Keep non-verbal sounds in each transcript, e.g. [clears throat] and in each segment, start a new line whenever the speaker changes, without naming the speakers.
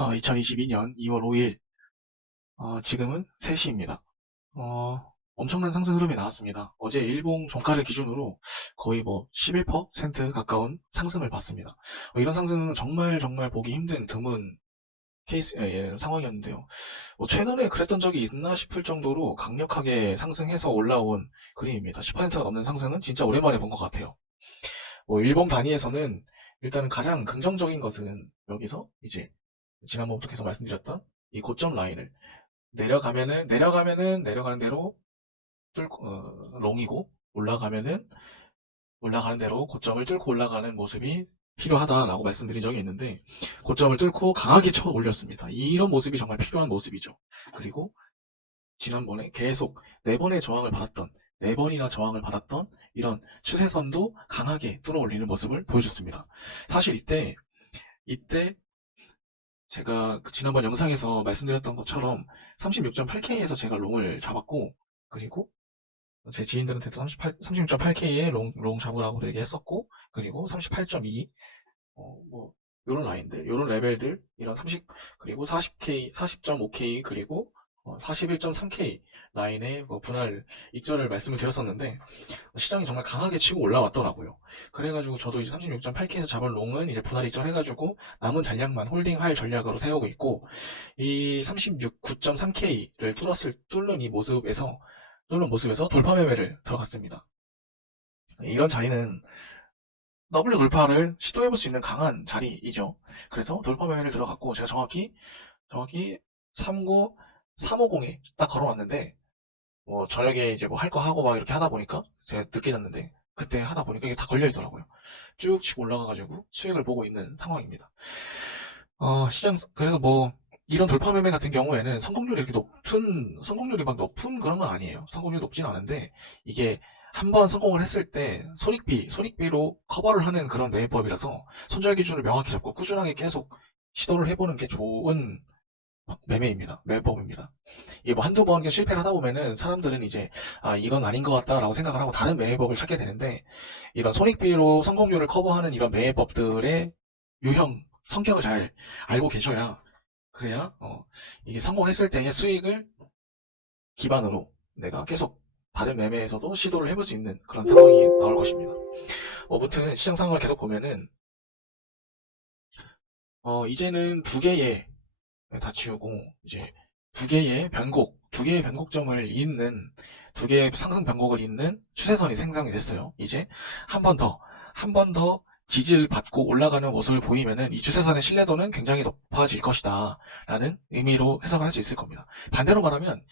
어, 2022년 2월 5일, 어, 지금은 3시입니다. 어, 엄청난 상승 흐름이 나왔습니다. 어제 일봉 종가를 기준으로 거의 뭐 11% 가까운 상승을 봤습니다. 어, 이런 상승은 정말 정말 보기 힘든 드문 케이스, 예, 예, 상황이었는데요. 뭐 최근에 그랬던 적이 있나 싶을 정도로 강력하게 상승해서 올라온 그림입니다. 10%가 넘는 상승은 진짜 오랜만에 본 것 같아요. 뭐 일봉 단위에서는 일단은 가장 긍정적인 것은 여기서 이제 지난번부터 계속 말씀드렸던 이 고점 라인을 내려가면은 내려가면은 내려가는 대로 뚫고 어, 롱이고 올라가면은 올라가는 대로 고점을 뚫고 올라가는 모습이 필요하다라고 말씀드린 적이 있는데 고점을 뚫고 강하게 쳐 올렸습니다. 이런 모습이 정말 필요한 모습이죠. 그리고 지난번에 계속 네 번의 저항을 받았던 네 번이나 저항을 받았던 이런 추세선도 강하게 뚫어 올리는 모습을 보여줬습니다. 사실 이때 이때 제가 그 지난번 영상에서 말씀드렸던 것처럼 36.8K에서 제가 롱을 잡았고, 그리고 제 지인들한테도 38, 36.8K에 롱, 롱 잡으라고 얘기했었고, 그리고 38.2, 어, 뭐, 요런 라인들, 요런 레벨들, 이런 30, 그리고 40K, 40.5K, 그리고 41.3K 라인의 뭐 분할 익절을 말씀을 드렸었는데, 시장이 정말 강하게 치고 올라왔더라고요. 그래가지고 저도 이제 36.8K에서 잡은 롱은 이제 분할 익절 해가지고 남은 잔량만 홀딩할 전략으로 세우고 있고 이 39.3K를 뚫었을 뚫는 이 모습에서 뚫는 모습에서 돌파 매매를 들어갔습니다. 이런 자리는 W 돌파를 시도해볼 수 있는 강한 자리이죠. 그래서 돌파 매매를 들어갔고 제가 정확히 정확히 39 350에 딱 걸어놨는데 뭐 저녁에 이제 뭐 할 거 하고 막 이렇게 하다 보니까 제가 늦게 잤는데 그때 하다 보니까 이게 다 걸려 있더라고요. 쭉 치고 올라가가지고 수익을 보고 있는 상황입니다. 어, 시장, 그래서 뭐, 이런 돌파 매매 같은 경우에는 성공률이 이렇게 높은, 성공률이 막 높은 그런 건 아니에요. 성공률이 높진 않은데, 이게 한번 성공을 했을 때 손익비, 손익비로 커버를 하는 그런 매매법이라서 손절 기준을 명확히 잡고 꾸준하게 계속 시도를 해보는 게 좋은 매매입니다. 매매법입니다. 이게 뭐 한두 번 실패를 하다 보면은 사람들은 이제 아 이건 아닌 것 같다라고 생각을 하고 다른 매매법을 찾게 되는데 이런 손익비로 성공률을 커버하는 이런 매매법들의 유형 성격을 잘 알고 계셔야 그래야 어, 이게 성공했을 때의 수익을 기반으로 내가 계속 다른 매매에서도 시도를 해볼 수 있는 그런 상황이 나올 것입니다. 어, 아무튼 시장 상황을 계속 보면은 어, 이제는 두 개의 다 지우고 이제 두 개의 변곡, 두 개의 변곡점을 잇는 두 개의 상승 변곡을 잇는 추세선이 생성이 됐어요. 이제 한 번 더, 한 번 더 지지를 받고 올라가는 모습을 보이면은 이 추세선의 신뢰도는 굉장히 높아질 것이다. 라는 의미로 해석을 할수 있을 겁니다. 반대로 말하면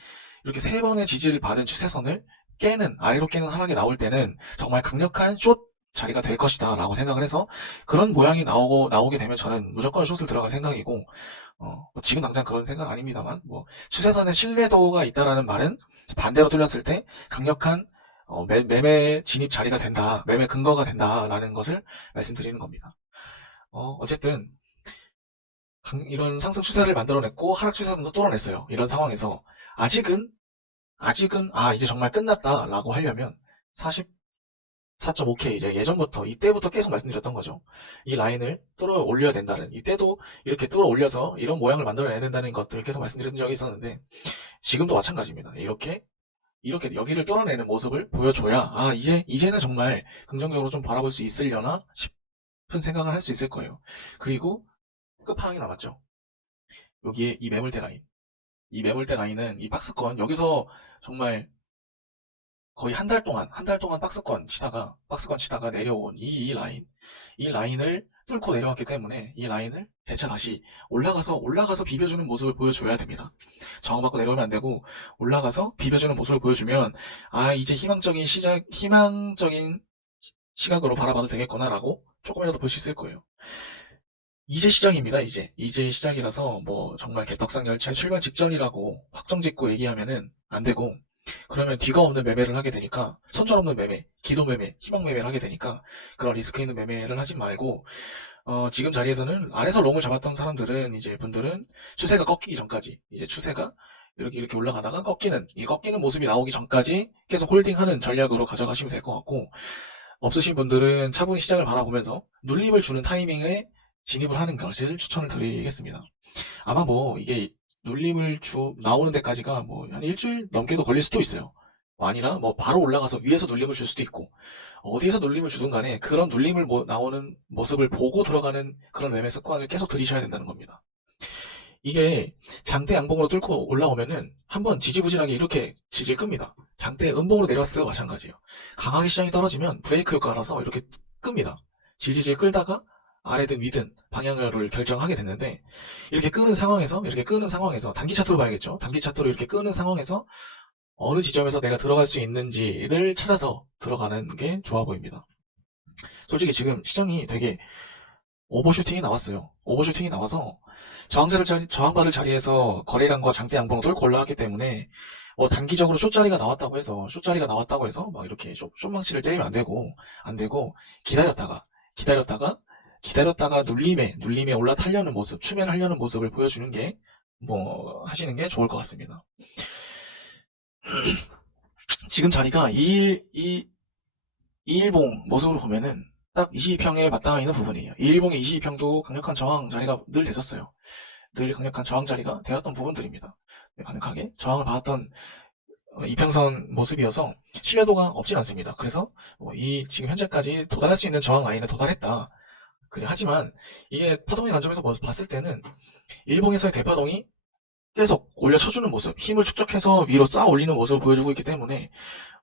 이렇게 세 번의 지지를 받은 추세선을 깨는, 아래로 깨는 하락이 나올 때는 정말 강력한 숏 자리가 될 것이다. 라고 생각을 해서 그런 모양이 나오고, 나오게 되면 저는 무조건 숏을 들어갈 생각이고, 어, 뭐 지금 당장 그런 생각 아닙니다만, 뭐, 추세선의 신뢰도가 있다라는 말은 반대로 들렸을 때 강력한 어, 매, 매매 진입 자리가 된다, 매매 근거가 된다라는 것을 말씀드리는 겁니다. 어, 어쨌든 강- 이런 상승 추세를 만들어냈고 하락 추세선도 뚫어냈어요. 이런 상황에서 아직은 아직은 아 이제 정말 끝났다라고 하려면 44.5K 이제 예전부터 이때부터 계속 말씀드렸던 거죠. 이 라인을 뚫어 올려야 된다는 이때도 이렇게 뚫어 올려서 이런 모양을 만들어내야 된다는 것들을 계속 말씀드린 적이 있었는데 지금도 마찬가지입니다. 이렇게 이렇게 여기를 뚫어내는 모습을 보여줘야 아 이제 이제는 정말 긍정적으로 좀 바라볼 수 있으려나 싶은 생각을 할 수 있을 거예요. 그리고 끝판왕이 남았죠. 여기에 이 매물대 라인, 이 매물대 라인은 이 박스권 여기서 정말 거의 한 달 동안 한 달 동안 박스권 치다가 박스권 치다가 내려온 이, 이 라인, 이 라인을 뚫고 내려왔기 때문에 이 라인을 재차 다시 올라가서 올라가서 비벼주는 모습을 보여줘야 됩니다. 저항받고 내려오면 안 되고 올라가서 비벼주는 모습을 보여주면 아 이제 희망적인 시작 희망적인 시각으로 바라봐도 되겠구나라고 조금이라도 볼 수 있을 거예요. 이제 시작입니다. 이제 이제 시작이라서 뭐 정말 개떡상 열차 출발 직전이라고 확정 짓고 얘기하면은 안 되고 그러면 뒤가 없는 매매를 하게 되니까 손절 없는 매매, 기도 매매, 희망 매매를 하게 되니까 그런 리스크 있는 매매를 하지 말고 어, 지금 자리에서는 안에서 롱을 잡았던 사람들은 이제 분들은 추세가 꺾이기 전까지 이제 추세가 이렇게 이렇게 올라가다가 꺾이는 이 꺾이는 모습이 나오기 전까지 계속 홀딩하는 전략으로 가져가시면 될 것 같고 없으신 분들은 차분히 시장을 바라보면서 눌림을 주는 타이밍에 진입을 하는 것을 추천을 드리겠습니다. 아마 뭐 이게 눌림을 주 나오는 데까지가 뭐 한 일주일 넘게도 걸릴 수도 있어요. 뭐 아니라 뭐 바로 올라가서 위에서 눌림을 줄 수도 있고 어디에서 눌림을 주든 간에 그런 눌림을 뭐 나오는 모습을 보고 들어가는 그런 매매 습관을 계속 들이셔야 된다는 겁니다. 이게 장대 양봉으로 뚫고 올라오면은 한번 지지부진하게 이렇게 지질 끕니다. 장대 음봉으로 내려왔을 때도 마찬가지예요. 강하게 시장이 떨어지면 브레이크 효과라서 이렇게 끕니다. 질질질 끌다가 아래든 위든 방향을 결정하게 됐는데 이렇게 끄는 상황에서 이렇게 끄는 상황에서 단기 차트로 봐야겠죠. 단기 차트로 이렇게 끄는 상황에서 어느 지점에서 내가 들어갈 수 있는지를 찾아서 들어가는 게 좋아 보입니다. 솔직히 지금 시장이 되게 오버슈팅이 나왔어요. 오버슈팅이 나와서 저항자를 자리, 저항받을 자리에서 거래량과 장대 양봉을 뚫고 올라왔기 때문에 뭐 단기적으로 숏자리가 나왔다고 해서 숏자리가 나왔다고 해서 막 이렇게 숏, 숏망치를 때리면 안 되고 안 되고 기다렸다가 기다렸다가 기다렸다가 눌림에 눌림에 올라타려는 모습 추매를 하려는 모습을 보여주는 게 뭐 하시는 게 좋을 것 같습니다. [clears throat] 지금 자리가 2일, 2, 2일봉 모습으로 보면은 딱 22평에 마땅하 있는 부분이에요. 2일봉의 22평도 강력한 저항 자리가 늘 됐었어요. 늘 강력한 저항 자리가 되었던 부분들입니다. 네, 강력하게 저항을 받았던 어, 이평선 모습이어서 신뢰도가 없진 않습니다. 그래서 뭐이 지금 현재까지 도달할 수 있는 저항 라인에 도달했다. 그래 하지만 이게 파동의 관점에서 뭐 봤을 때는 일봉에서의 대파동이 계속 올려쳐주는 모습, 힘을 축적해서 위로 쌓아 올리는 모습을 보여주고 있기 때문에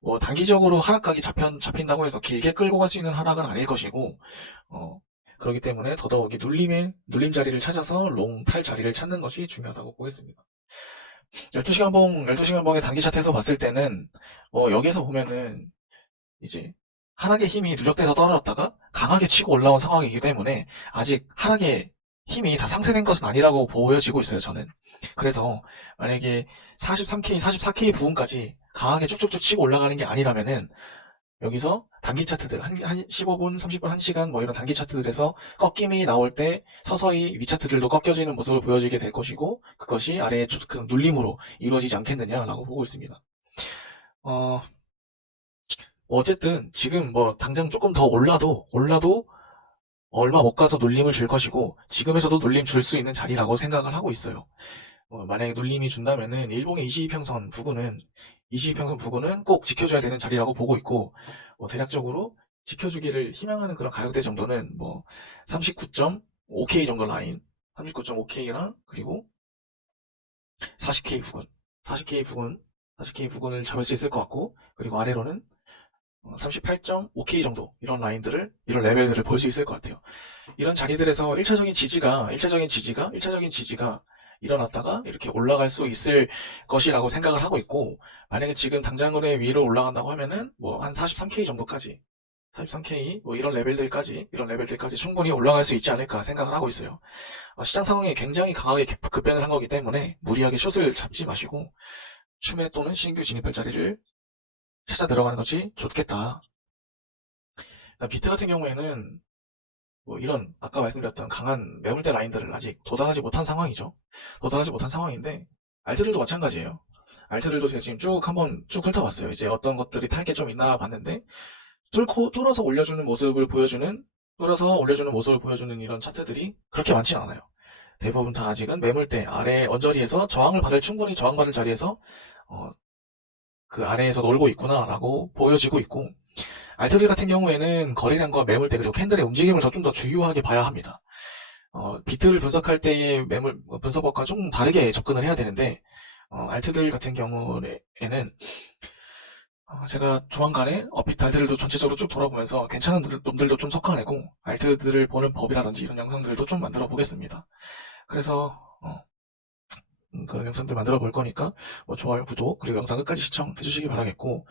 뭐 단기적으로 하락각이 잡힌, 잡힌다고 해서 길게 끌고 갈 수 있는 하락은 아닐 것이고 어, 그렇기 때문에 더더욱이 눌림의 눌림 자리를 찾아서 롱 탈 자리를 찾는 것이 중요하다고 보겠습니다. 12시간 봉, 12시간 봉의 단기 차트에서 봤을 때는 어, 여기에서 보면은 이제 하락의 힘이 누적돼서 떨어졌다가 강하게 치고 올라온 상황이기 때문에 아직 하락의 힘이 다 상쇄된 것은 아니라고 보여지고 있어요, 저는. 그래서 만약에 43K, 44K 부분까지 강하게 쭉쭉쭉 치고 올라가는 게 아니라면은 여기서 단기 차트들 한, 한 15분, 30분, 1시간 뭐 이런 단기 차트들에서 꺾임이 나올 때 서서히 위 차트들도 꺾여지는 모습을 보여주게 될 것이고 그것이 아래의 조- 그 눌림으로 이루어지지 않겠느냐라고 보고 있습니다. 어, 어쨌든 지금 뭐 당장 조금 더 올라도 올라도 얼마 못 가서 눌림을 줄 것이고 지금에서도 눌림 줄 수 있는 자리라고 생각을 하고 있어요. 어, 만약에 눌림이 준다면은 일봉의 22평선 부근은 22평선 부근은 꼭 지켜줘야 되는 자리라고 보고 있고 뭐 대략적으로 지켜주기를 희망하는 그런 가격대 정도는 뭐 39.5K 정도 라인 39.5K랑 그리고 40K 부근 40K 부근 40K 부근을 잡을 수 있을 것 같고 그리고 아래로는 38.5K 정도 이런 라인들을 이런 레벨들을 볼 수 있을 것 같아요. 이런 자리들에서 1차적인 지지가 1차적인 지지가 1차적인 지지가 일어났다가 이렇게 올라갈 수 있을 것이라고 생각을 하고 있고 만약에 지금 당장으로 위로 올라간다고 하면은 뭐 한 43K 정도까지 43K 뭐 이런 레벨들까지 이런 레벨들까지 충분히 올라갈 수 있지 않을까 생각을 하고 있어요. 어, 시장 상황이 굉장히 강하게 급- 급변을 한 거기 때문에 무리하게 숏을 잡지 마시고 추매 또는 신규 진입할 자리를 찾아 들어가는 것이 좋겠다. 비트 같은 경우에는 뭐 이런 아까 말씀드렸던 강한 매물대 라인들을 아직 도달하지 못한 상황이죠. 도달하지 못한 상황인데 알트들도 마찬가지예요. 알트들도 제가 지금 쭉 한번 쭉 훑어봤어요. 이제 어떤 것들이 탈 게 좀 있나 봤는데 뚫고 뚫어서 올려주는 모습을 보여주는 뚫어서 올려주는 모습을 보여주는 이런 차트들이 그렇게 많지 않아요. 대부분 다 아직은 매물대 아래 언저리에서 저항을 받을 충분히 저항받을 자리에서 어, 그 아래에서 놀고 있구나라고 보여지고 있고 알트들 같은 경우에는 거래량과 매물대 그리고 캔들의 움직임을 더좀더 주요하게 봐야 합니다. 어, 비트를 분석할 때의 매물 어, 분석법과 좀 다르게 접근을 해야 되는데 어, 알트들 같은 경우에는 어, 제가 조만간에 업비트 알트들도 전체적으로 쭉 돌아보면서 괜찮은 놈들- 놈들도 좀 섞어내고 알트들을 보는 법이라든지 이런 영상들도 좀 만들어 보겠습니다. 그래서 어, 음, 그런 영상들 만들어 볼 거니까 뭐 좋아요, 구독 그리고 영상 끝까지 시청해 주시기 바라겠고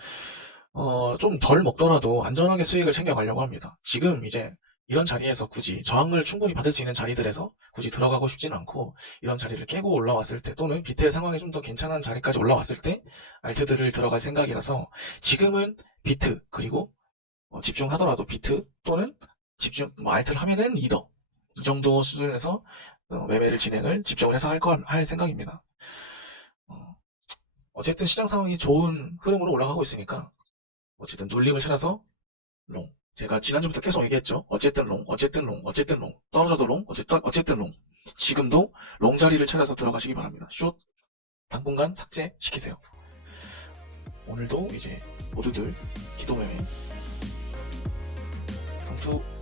어, 좀 덜 먹더라도 안전하게 수익을 챙겨가려고 합니다. 지금 이제 이런 자리에서 굳이 저항을 충분히 받을 수 있는 자리들에서 굳이 들어가고 싶지는 않고 이런 자리를 깨고 올라왔을 때 또는 비트의 상황이 좀 더 괜찮은 자리까지 올라왔을 때 알트들을 들어갈 생각이라서 지금은 비트 그리고 어, 집중하더라도 비트 또는 집중 뭐 알트를 하면은 이더 이 정도 수준에서 어, 매매를 진행을 집중을 해서 할, 거, 할 생각입니다. 어, 어쨌든 시장 상황이 좋은 흐름으로 올라가고 있으니까 어쨌든 눌림을 찾아서 롱 제가 지난주부터 계속 얘기했죠. 어쨌든 롱, 어쨌든 롱, 어쨌든 롱. 떨어져도 롱, 어쨌든, 어쨌든 롱. 지금도 롱 자리를 찾아서 들어가시기 바랍니다. 숏 당분간 삭제시키세요. 오늘도 이제 모두들 기도매매 성투